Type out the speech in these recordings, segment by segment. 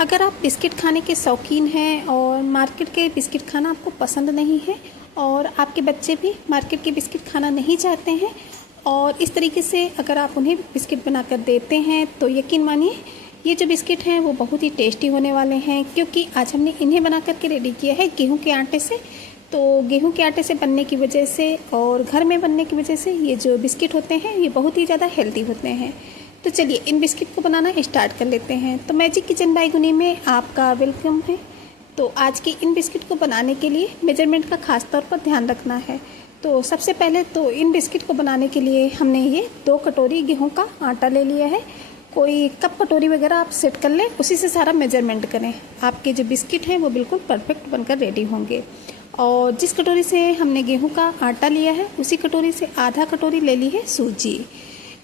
अगर आप बिस्किट खाने के शौकीन हैं और मार्केट के बिस्किट खाना आपको पसंद नहीं है और आपके बच्चे भी मार्केट के बिस्किट खाना नहीं चाहते हैं और इस तरीके से अगर आप उन्हें बिस्किट बनाकर देते हैं तो यकीन मानिए ये जो बिस्किट हैं वो बहुत ही टेस्टी होने वाले हैं, क्योंकि आज हमने इन्हें बना करके रेडी किया है गेहूं के आटे से। तो गेहूं के आटे से बनने की वजह से और घर में बनने की वजह से ये जो बिस्किट होते हैं ये बहुत ही ज़्यादा हेल्दी होते हैं। तो चलिए इन बिस्किट को बनाना स्टार्ट कर लेते हैं। तो मैजिक किचन बाय गुनी में आपका वेलकम है। तो आज की इन बिस्किट को बनाने के लिए मेजरमेंट का खास तौर पर ध्यान रखना है। तो सबसे पहले तो इन बिस्किट को बनाने के लिए हमने ये 2 कटोरी गेहूं का आटा ले लिया है। कोई कप कटोरी वगैरह आप सेट कर लें, उसी से सारा मेजरमेंट करें। आपके जो बिस्किट हैं वो बिल्कुल परफेक्ट बनकर रेडी होंगे। और जिस कटोरी से हमने गेहूं का आटा लिया है उसी कटोरी से आधा कटोरी ले ली है सूजी।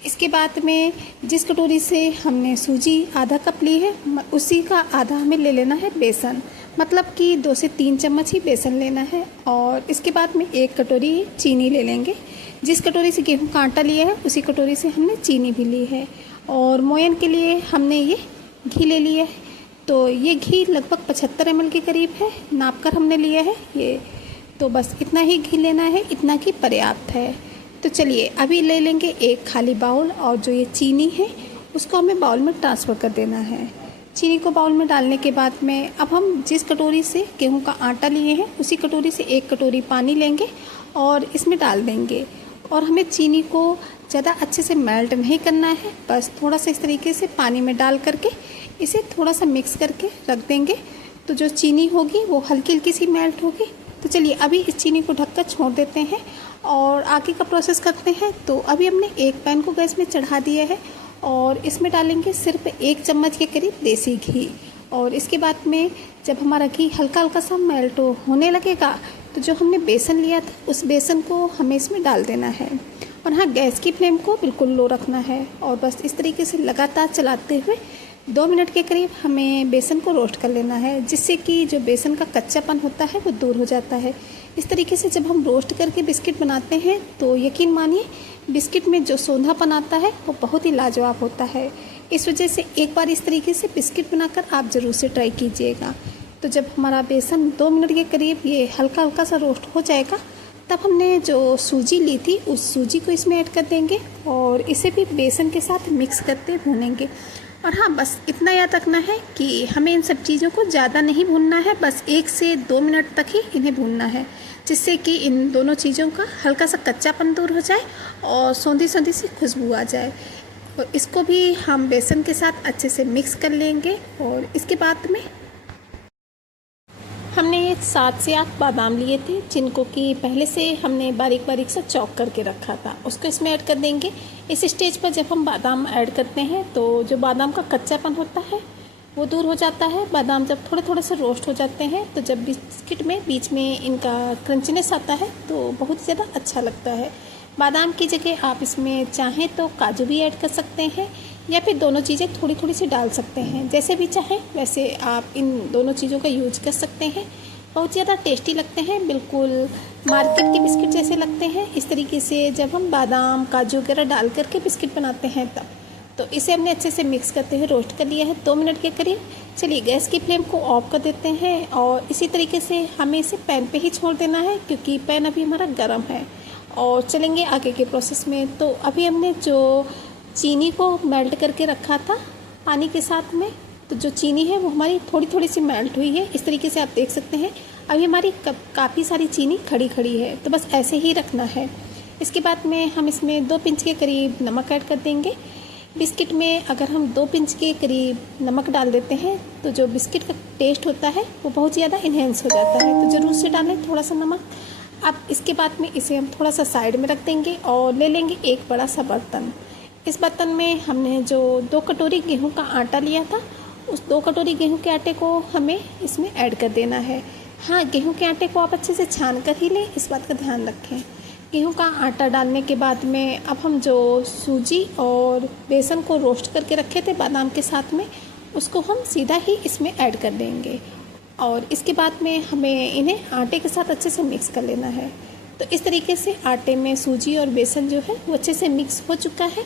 इसके बाद में जिस कटोरी से हमने सूजी आधा कप ली है उसी का आधा हमें ले लेना है बेसन, मतलब कि 2 से 3 चम्मच ही बेसन लेना है। और इसके बाद में 1 कटोरी चीनी ले लेंगे। जिस कटोरी से गेहूं का आटा लिया है उसी कटोरी से हमने चीनी भी ली है। और मोयन के लिए हमने ये घी ले लिया है। तो ये घी लगभग 75 ml के करीब है, नाप कर हमने लिया है ये। तो बस इतना ही घी लेना है, इतना ही पर्याप्त है। तो चलिए अभी ले लेंगे एक खाली बाउल और जो ये चीनी है उसको हमें बाउल में ट्रांसफ़र कर देना है। चीनी को बाउल में डालने के बाद में अब हम जिस कटोरी से गेहूं का आटा लिए हैं उसी कटोरी से 1 कटोरी पानी लेंगे और इसमें डाल देंगे। और हमें चीनी को ज़्यादा अच्छे से मेल्ट नहीं करना है, बस थोड़ा सा इस तरीके से पानी में डाल करके इसे थोड़ा सा मिक्स करके रख देंगे। तो जो चीनी होगी वो हल्की हल्की सी मेल्ट होगी। तो चलिए अभी इस चीनी को ढककर छोड़ देते हैं और आगे का प्रोसेस करते हैं। तो अभी हमने एक पैन को गैस में चढ़ा दिया है और इसमें डालेंगे सिर्फ 1 चम्मच के करीब देसी घी। और इसके बाद में जब हमारा घी हल्का हल्का सा मेल्ट होने लगेगा तो जो हमने बेसन लिया था उस बेसन को हमें इसमें डाल देना है। और हाँ, गैस की फ्लेम को बिल्कुल लो रखना है और बस इस तरीके से लगातार चलाते हुए 2 मिनट के करीब हमें बेसन को रोस्ट कर लेना है, जिससे कि जो बेसन का कच्चापन होता है वो दूर हो जाता है। इस तरीके से जब हम रोस्ट करके बिस्किट बनाते हैं तो यकीन मानिए बिस्किट में जो सोंधापन आता है वो बहुत ही लाजवाब होता है। इस वजह से एक बार इस तरीके से बिस्किट बनाकर आप ज़रूर से ट्राई कीजिएगा। तो जब हमारा बेसन 2 मिनट के करीब ये हल्का हल्का सा रोस्ट हो जाएगा तब हमने जो सूजी ली थी उस सूजी को इसमें ऐड कर देंगे और इसे भी बेसन के साथ मिक्स करते भूनेंगे। और हाँ, बस इतना याद रखना है कि हमें इन सब चीज़ों को ज़्यादा नहीं भूनना है, बस 1 से 2 मिनट तक ही इन्हें भूनना है, जिससे कि इन दोनों चीज़ों का हल्का सा कच्चापन दूर हो जाए और सौंधी सौंधी सी खुशबू आ जाए। और इसको भी हम बेसन के साथ अच्छे से मिक्स कर लेंगे। और इसके बाद में हमने ये 7 से 8 बादाम लिए थे, जिनको कि पहले से हमने बारीक बारीक सा चॉप करके रखा था, उसको इसमें ऐड कर देंगे। इस स्टेज पर जब हम बादाम ऐड करते हैं तो जो बादाम का कच्चापन होता है वो दूर हो जाता है। बादाम जब थोड़े थोड़े से रोस्ट हो जाते हैं तो जब बिस्किट में बीच में इनका क्रंचनेस आता है तो बहुत ज़्यादा अच्छा लगता है। बादाम की जगह आप इसमें चाहें तो काजू भी ऐड कर सकते हैं या फिर दोनों चीज़ें थोड़ी थोड़ी सी डाल सकते हैं, जैसे भी चाहें वैसे आप इन दोनों चीज़ों का यूज कर सकते हैं। बहुत ज़्यादा टेस्टी लगते हैं, बिल्कुल मार्केट के बिस्किट जैसे लगते हैं। इस तरीके से जब हम बादाम काजू वगैरह डाल करके बिस्किट बनाते हैं तब तो इसे हमने अच्छे से मिक्स करते हुए रोस्ट कर लिया है 2 मिनट के करीब। चलिए गैस की फ्लेम को ऑफ कर देते हैं और इसी तरीके से हमें इसे पैन पे ही छोड़ देना है, क्योंकि पैन अभी हमारा गर्म है। और चलेंगे आगे के प्रोसेस में। तो अभी हमने जो चीनी को मेल्ट करके रखा था पानी के साथ में, तो जो चीनी है वो हमारी थोड़ी थोड़ी सी मेल्ट हुई है। इस तरीके से आप देख सकते हैं अभी हमारी काफ़ी सारी चीनी खड़ी खड़ी है, तो बस ऐसे ही रखना है। इसके बाद में हम इसमें 2 पिंच के करीब नमक ऐड कर देंगे। बिस्किट में अगर हम 2 पिंच के करीब नमक डाल देते हैं तो जो बिस्किट का टेस्ट होता है वो बहुत ज़्यादा इन्हेंस हो जाता है, तो ज़रूर से डालें थोड़ा सा नमक। अब इसके बाद में इसे हम थोड़ा सा साइड में रख देंगे और ले लेंगे एक बड़ा सा बर्तन। इस बर्तन में हमने जो 2 कटोरी गेहूं का आटा लिया था उस 2 कटोरी गेहूं के आटे को हमें इसमें ऐड कर देना है। हाँ, गेहूं के आटे को आप अच्छे से छान कर ही लें, इस बात का ध्यान रखें। गेहूं का आटा डालने के बाद में अब हम जो सूजी और बेसन को रोस्ट करके रखे थे बादाम के साथ में उसको हम सीधा ही इसमें ऐड कर देंगे। और इसके बाद में हमें इन्हें आटे के साथ अच्छे से मिक्स कर लेना है। तो इस तरीके से आटे में सूजी और बेसन जो है वो अच्छे से मिक्स हो चुका है।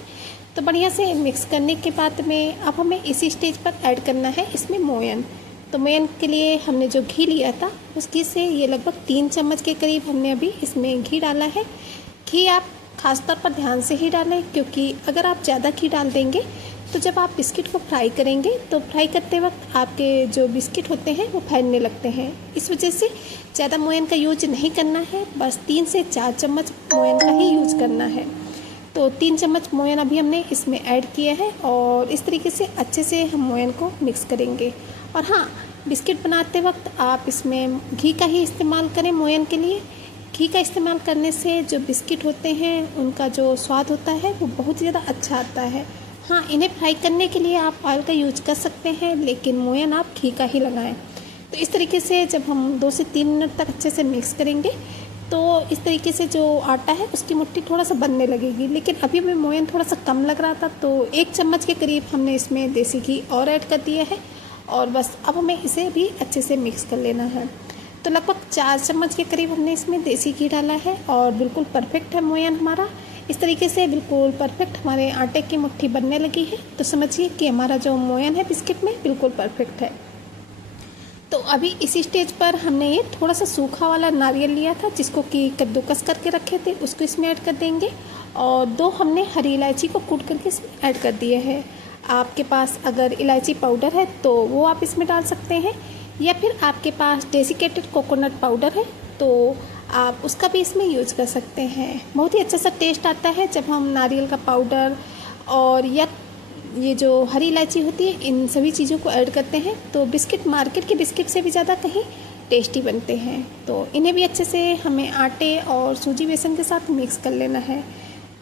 तो बढ़िया से मिक्स करने के बाद में अब हमें इसी स्टेज पर ऐड करना है इसमें मोयन। तो मोयन के लिए हमने जो घी लिया था उस घी से ये लगभग 3 चम्मच के करीब हमने अभी इसमें घी डाला है। घी आप ख़ास तौर पर ध्यान से ही डालें, क्योंकि अगर आप ज़्यादा घी डाल देंगे तो जब आप बिस्किट को फ्राई करेंगे तो फ्राई करते वक्त आपके जो बिस्किट होते हैं वो फैलने लगते हैं। इस वजह से ज़्यादा मोयन का यूज नहीं करना है, बस 3 से 4 चम्मच मोयन का ही यूज करना है। तो 3 चम्मच मोयन अभी हमने इसमें ऐड किया है और इस तरीके से अच्छे से हम मोयन को मिक्स करेंगे। और हाँ, बिस्किट बनाते वक्त आप इसमें घी का ही इस्तेमाल करें मोयन के लिए। घी का इस्तेमाल करने से जो बिस्किट होते हैं उनका जो स्वाद होता है वो बहुत ज़्यादा अच्छा आता है। हाँ, इन्हें फ्राई करने के लिए आप ऑयल का यूज कर सकते हैं, लेकिन मोयन आप घी का ही लगाएं। तो इस तरीके से जब हम 2 से 3 मिनट तक अच्छे से मिक्स करेंगे तो इस तरीके से जो आटा है उसकी मुट्ठी थोड़ा सा बनने लगेगी। लेकिन अभी भी मोयन थोड़ा सा कम लग रहा था, तो 1 चम्मच के करीब हमने इसमें देसी घी और ऐड कर दिया है और बस अब हमें इसे भी अच्छे से मिक्स कर लेना है। तो लगभग 4 चम्मच के करीब हमने इसमें देसी घी डाला है और बिल्कुल परफेक्ट है मोयन हमारा। इस तरीके से बिल्कुल परफेक्ट हमारे आटे की मुट्ठी बनने लगी है, तो समझिए कि हमारा जो मोयन है बिस्किट में बिल्कुल परफेक्ट है। तो अभी इसी स्टेज पर हमने ये थोड़ा सा सूखा वाला नारियल लिया था जिसको कि कद्दूकस करके रखे थे, उसको इसमें ऐड कर देंगे और 2 हमने हरी इलायची को कूट करके इसमें ऐड कर दिए हैं। आपके पास अगर इलायची पाउडर है तो वो आप इसमें डाल सकते हैं, या फिर आपके पास डेसिकेटेड कोकोनट पाउडर है तो आप उसका भी इसमें यूज कर सकते हैं। बहुत ही अच्छा सा टेस्ट आता है जब हम नारियल का पाउडर और या ये जो हरी इलायची होती है इन सभी चीज़ों को ऐड करते हैं तो बिस्किट मार्केट के बिस्किट से भी ज़्यादा कहीं टेस्टी बनते हैं। तो इन्हें भी अच्छे से हमें आटे और सूजी बेसन के साथ मिक्स कर लेना है।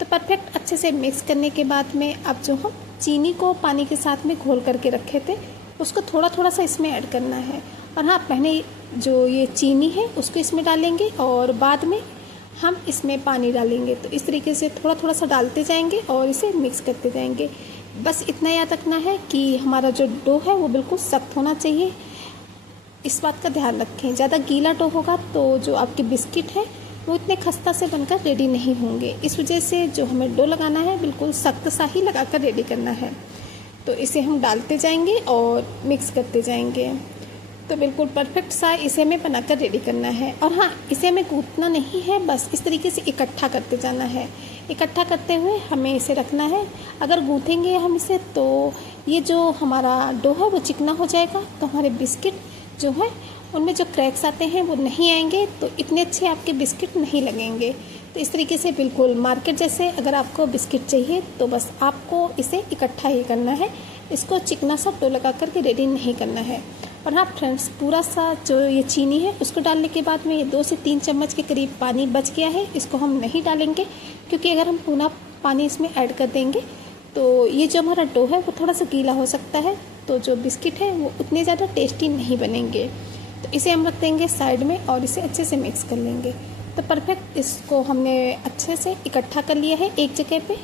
तो परफेक्ट अच्छे से मिक्स करने के बाद में अब जो हम चीनी को पानी के साथ में घोल करके रखे थे उसको थोड़ा थोड़ा सा इसमें ऐड करना है। और हाँ, पहले जो ये चीनी है उसको इसमें डालेंगे और बाद में हम इसमें पानी डालेंगे। तो इस तरीके से थोड़ा थोड़ा सा डालते जाएंगे और इसे मिक्स करते जाएंगे। बस इतना याद रखना है कि हमारा जो डो है वो बिल्कुल सख्त होना चाहिए, इस बात का ध्यान रखें। ज़्यादा गीला डो होगा तो जो आपके बिस्किट हैं वो इतने खस्ता से बनकर रेडी नहीं होंगे। इस वजह से जो हमें डो लगाना है बिल्कुल सख्त सा ही लगा कर रेडी करना है। तो इसे हम डालते जाएंगे और मिक्स करते जाएंगे। तो बिल्कुल परफेक्ट सा इसे हमें बनाकर रेडी करना है। और हाँ, इसे हमें गूंथना नहीं है, बस इस तरीके से इकट्ठा करते जाना है। इकट्ठा करते हुए हमें इसे रखना है। अगर गूंथेंगे हम इसे तो ये जो हमारा डो है वो चिकना हो जाएगा, तो हमारे बिस्किट जो है उनमें जो क्रैक्स आते हैं वो नहीं आएंगे, तो इतने अच्छे आपके बिस्किट नहीं लगेंगे। तो इस तरीके से बिल्कुल मार्केट जैसे अगर आपको बिस्किट चाहिए तो बस आपको इसे इकट्ठा ही करना है, इसको चिकना सा डो लगा करके रेडी नहीं करना है। और हाँ फ्रेंड्स, पूरा सा जो ये चीनी है उसको डालने के बाद में ये 2 से 3 चम्मच के करीब पानी बच गया है, इसको हम नहीं डालेंगे क्योंकि अगर हम पूरा पानी इसमें ऐड कर देंगे तो ये जो हमारा डो है वो थोड़ा सा गीला हो सकता है, तो जो बिस्किट है वो उतने ज़्यादा टेस्टी नहीं बनेंगे। तो इसे हम रख देंगे साइड में और इसे अच्छे से मिक्स कर लेंगे। तो परफेक्ट इसको हमने अच्छे से इकट्ठा कर लिया है एक जगह पे।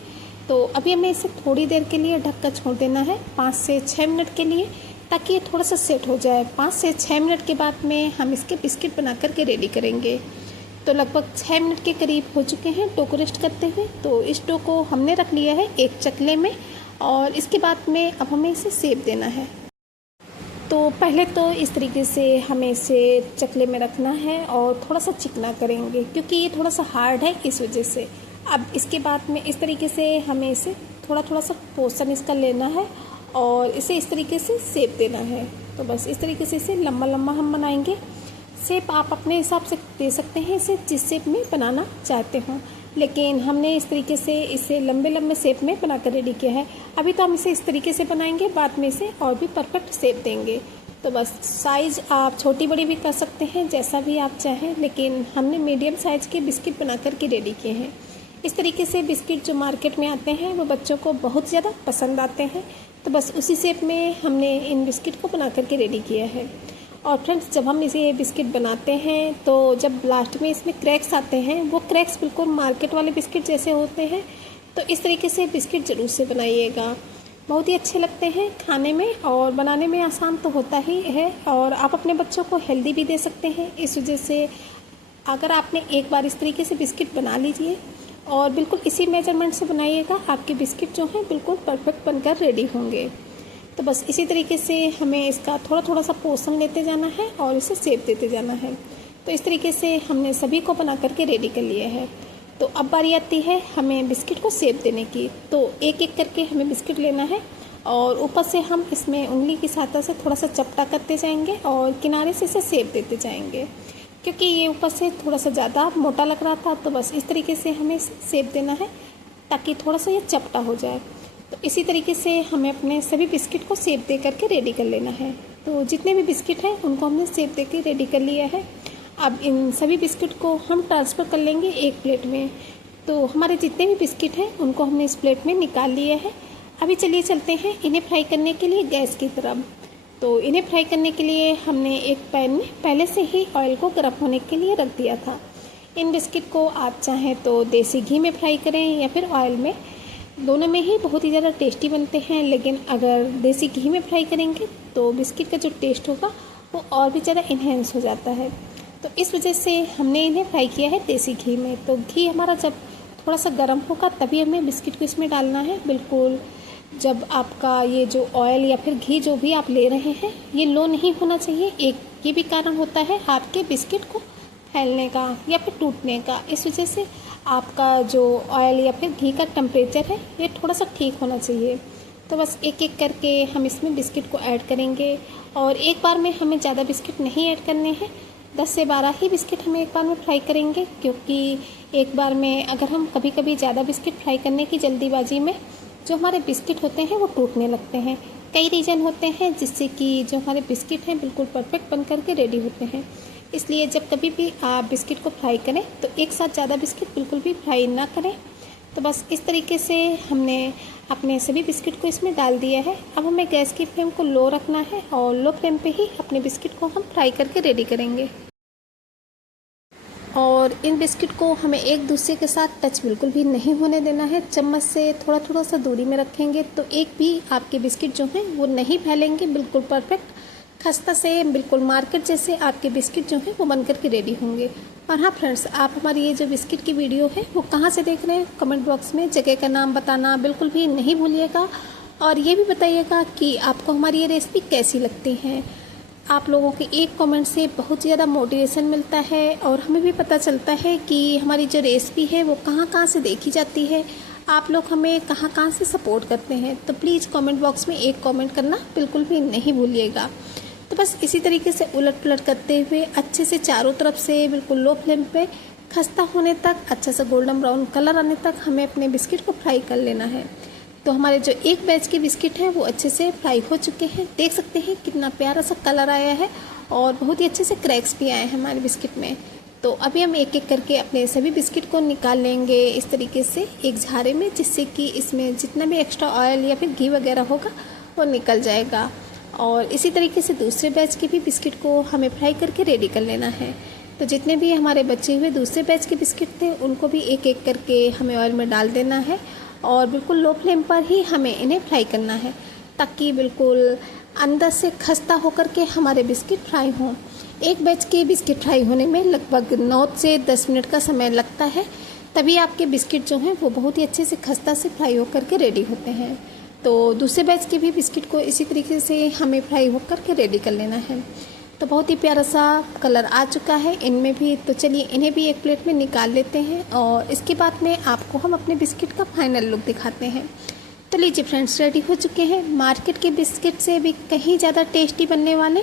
तो अभी हमें इसे थोड़ी देर के लिए ढक कर छोड़ देना है, 5 से 6 मिनट के लिए, ताकि ये थोड़ा सा सेट हो जाए। 5 से 6 मिनट के बाद में हम इसके बिस्किट बना करके रेडी करेंगे। तो लगभग 6 मिनट के करीब हो चुके हैं डो को रेस्ट करते हुए। तो इस डो को हमने रख लिया है एक चकले में और इसके बाद में अब हमें इसे सेक देना है। तो पहले तो इस तरीके से हमें इसे चकले में रखना है और थोड़ा सा चिकना करेंगे क्योंकि ये थोड़ा सा हार्ड है, इस वजह से। अब इसके बाद में इस तरीके से हमें इसे थोड़ा थोड़ा सा पोर्शन इसका लेना है और इसे इस तरीके से शेप देना है। तो बस इस तरीके से इसे लंबा लंबा हम बनाएंगे। शेप आप अपने हिसाब से दे सकते हैं, इसे जिस शेप में बनाना चाहते हो, लेकिन हमने इस तरीके से इसे लंबे लंबे शेप में बनाकर रेडी किया है। अभी तो हम इसे इस तरीके से बनाएंगे, बाद में इसे और भी परफेक्ट शेप देंगे। तो बस साइज़ आप छोटी बड़ी भी कर सकते हैं, जैसा भी आप चाहें, लेकिन हमने मीडियम साइज़ के बिस्किट बना करके रेडी किए हैं। इस तरीके से बिस्किट जो मार्केट में आते हैं वो बच्चों को बहुत ज़्यादा पसंद आते हैं। तो बस उसी शेप में हमने इन बिस्किट को बना करके रेडी किया है। और फ्रेंड्स, जब हम इसे बिस्किट बनाते हैं तो जब लास्ट में इसमें क्रैक्स आते हैं, वो क्रैक्स बिल्कुल मार्केट वाले बिस्किट जैसे होते हैं। तो इस तरीके से बिस्किट ज़रूर से बनाइएगा, बहुत ही अच्छे लगते हैं खाने में और बनाने में आसान तो होता ही है। और आप अपने बच्चों को हेल्दी भी दे सकते हैं। इस वजह से अगर आपने एक बार इस तरीके से बिस्किट बना लीजिए और बिल्कुल इसी मेजरमेंट से बनाइएगा, आपके बिस्किट जो हैं बिल्कुल परफेक्ट बनकर रेडी होंगे। तो बस इसी तरीके से हमें इसका थोड़ा थोड़ा सा पोर्शन लेते जाना है और इसे शेप देते जाना है। तो इस तरीके से हमने सभी को बना करके रेडी कर लिया है। तो अब बारी आती है हमें बिस्किट को शेप देने की। तो एक एक करके हमें बिस्किट लेना है और ऊपर से हम इसमें उंगली की सहायता से थोड़ा सा चपटा करते जाएंगे और किनारे से इसे शेप देते जाएंगे। क्योंकि ये ऊपर से थोड़ा सा ज़्यादा मोटा लग रहा था, तो बस इस तरीके से हमें शेप देना है ताकि थोड़ा सा ये चपटा हो जाए। तो इसी तरीके से हमें अपने सभी बिस्किट को शेप दे करके रेडी कर लेना है। तो जितने भी बिस्किट हैं उनको हमने शेप दे के रेडी कर लिया है। अब इन सभी बिस्किट को हम ट्रांसफ़र कर लेंगे एक प्लेट में। तो हमारे जितने भी बिस्किट हैं उनको हमने इस प्लेट में निकाल लिया है। अभी चलिए चलते हैं इन्हें फ्राई करने के लिए गैस की तरफ। तो इन्हें फ्राई करने के लिए हमने एक पैन में पहले से ही ऑयल को गर्म होने के लिए रख दिया था। इन बिस्किट को आप चाहें तो देसी घी में फ्राई करें या फिर ऑयल में, दोनों में ही बहुत ही ज़्यादा टेस्टी बनते हैं। लेकिन अगर देसी घी में फ्राई करेंगे तो बिस्किट का जो टेस्ट होगा वो और भी ज़्यादा इन्हेंस हो जाता है। तो इस वजह से हमने इन्हें फ्राई किया है देसी घी में। तो घी हमारा जब थोड़ा सा गर्म होगा तभी हमें बिस्किट को इसमें डालना है। बिल्कुल जब आपका ये जो ऑयल या फिर घी जो भी आप ले रहे हैं ये लो नहीं होना चाहिए। एक ये भी कारण होता है आपके बिस्किट को फैलने का या फिर टूटने का। इस वजह से आपका जो ऑयल या फिर घी का टेम्परेचर है ये थोड़ा सा ठीक होना चाहिए। तो बस एक एक करके हम इसमें बिस्किट को ऐड करेंगे और एक बार में हमें ज़्यादा बिस्किट नहीं ऐड करने हैं। 10 से 12 ही बिस्किट हम एक बार में फ्राई करेंगे, क्योंकि एक बार में अगर हम कभी कभी ज़्यादा बिस्किट फ्राई करने की जल्दीबाजी में जो हमारे बिस्किट होते हैं वो टूटने लगते हैं। कई रीज़न होते हैं जिससे कि जो हमारे बिस्किट हैं बिल्कुल परफेक्ट बन करके रेडी होते हैं। इसलिए जब कभी भी आप बिस्किट को फ्राई करें तो एक साथ ज़्यादा बिस्किट बिल्कुल भी फ्राई ना करें। तो बस इस तरीके से हमने अपने सभी बिस्किट को इसमें डाल दिया है। अब हमें गैस की फ्लेम को लो रखना है और लो फ्लेम पे ही अपने बिस्किट को हम फ्राई करके रेडी करेंगे। और इन बिस्किट को हमें एक दूसरे के साथ टच बिल्कुल भी नहीं होने देना है। चम्मच से थोड़ा थोड़ा सा दूरी में रखेंगे तो एक भी आपके बिस्किट जो हैं वो नहीं फैलेंगे। बिल्कुल परफेक्ट खस्ता से बिल्कुल मार्केट जैसे आपके बिस्किट जो हैं वो बन करके रेडी होंगे। और हाँ फ्रेंड्स, आप हमारी ये जो बिस्किट की वीडियो है वो कहाँ से देख रहे हैं कमेंट बॉक्स में जगह का नाम बताना बिल्कुल भी नहीं भूलिएगा। और ये भी बताइएगा कि आपको हमारी ये रेसिपी कैसी लगती है। आप लोगों के एक कमेंट से बहुत ज़्यादा मोटिवेशन मिलता है और हमें भी पता चलता है कि हमारी जो रेसिपी है वो कहाँ कहाँ से देखी जाती है, आप लोग हमें कहाँ कहाँ से सपोर्ट करते हैं। तो प्लीज़ कमेंट बॉक्स में एक कमेंट करना बिल्कुल भी नहीं भूलिएगा। तो बस इसी तरीके से उलट पुलट करते हुए अच्छे से चारों तरफ से बिल्कुल लो फ्लेम पे खस्ता होने तक, अच्छा सा गोल्डन ब्राउन कलर आने तक हमें अपने बिस्किट को फ्राई कर लेना है। तो हमारे जो एक बैच के बिस्किट हैं वो अच्छे से फ्राई हो चुके हैं। देख सकते हैं कितना प्यारा सा कलर आया है और बहुत ही अच्छे से क्रैक्स भी आए हैं हमारे बिस्किट में। तो अभी हम एक एक करके अपने सभी बिस्किट को निकाल लेंगे इस तरीके से एक झारे में, जिससे कि इसमें जितना भी एक्स्ट्रा ऑयल या फिर घी वगैरह होगा वो निकल जाएगा। और इसी तरीके से दूसरे बैच के भी बिस्किट को हमें फ्राई करके रेडी कर लेना है। तो जितने भी हमारे बचे हुए दूसरे बैच के बिस्किट थे उनको भी एक एक करके हमें ऑयल में डाल देना है और बिल्कुल लो फ्लेम पर ही हमें इन्हें फ्राई करना है, ताकि बिल्कुल अंदर से खस्ता होकर के हमारे बिस्किट फ्राई हों। एक बैच के बिस्किट फ्राई होने में लगभग 9 से 10 मिनट का समय लगता है, तभी आपके बिस्किट जो हैं वो बहुत ही अच्छे से खस्ता से फ्राई होकर के रेडी होते हैं। तो दूसरे बैच के भी बिस्किट को इसी तरीके से हमें फ्राई होकर के रेडी कर लेना है। तो बहुत ही प्यारा सा कलर आ चुका है इनमें भी। तो चलिए इन्हें भी एक प्लेट में निकाल लेते हैं और इसके बाद में आपको हम अपने बिस्किट का फाइनल लुक दिखाते हैं। तो लीजिए फ्रेंड्स, रेडी हो चुके हैं मार्केट के बिस्किट से भी कहीं ज़्यादा टेस्टी बनने वाले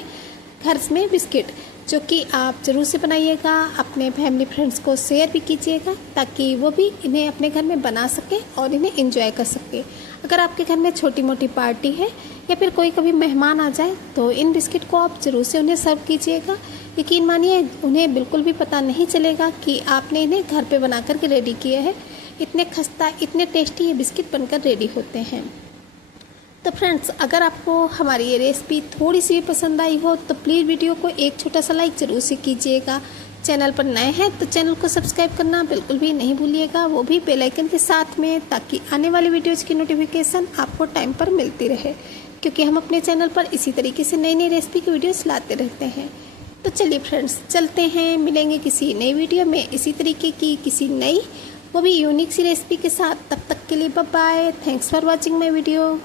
घर में बिस्किट, जो कि आप ज़रूर से बनाइएगा। अपने फैमिली फ्रेंड्स को शेयर भी कीजिएगा ताकि वो भी इन्हें अपने घर में बना सके और इन्हें एंजॉय कर सके। अगर आपके घर में छोटी मोटी पार्टी है या फिर कोई कभी मेहमान आ जाए तो इन बिस्किट को आप ज़रूर से उन्हें सर्व कीजिएगा। यकीन मानिए उन्हें बिल्कुल भी पता नहीं चलेगा कि आपने इन्हें घर पे बना कर के रेडी किया है। इतने खस्ता, इतने टेस्टी ये बिस्किट बनकर रेडी होते हैं। तो फ्रेंड्स, अगर आपको हमारी ये रेसिपी थोड़ी सी भी पसंद आई हो तो प्लीज़ वीडियो को एक छोटा सा लाइक ज़रूर से कीजिएगा। चैनल पर नए हैं तो चैनल को सब्सक्राइब करना बिल्कुल भी नहीं भूलिएगा, वो भी बेल आइकन के साथ में, ताकि आने वाली वीडियोज़ की नोटिफिकेशन आपको टाइम पर मिलती रहे, क्योंकि हम अपने चैनल पर इसी तरीके से नई नई रेसिपी की वीडियोस लाते रहते हैं। तो चलिए फ्रेंड्स, चलते हैं, मिलेंगे किसी नई वीडियो में इसी तरीके की किसी नई वो भी यूनिक सी रेसिपी के साथ। तब तक के लिए bye bye. Thanks for watching my video.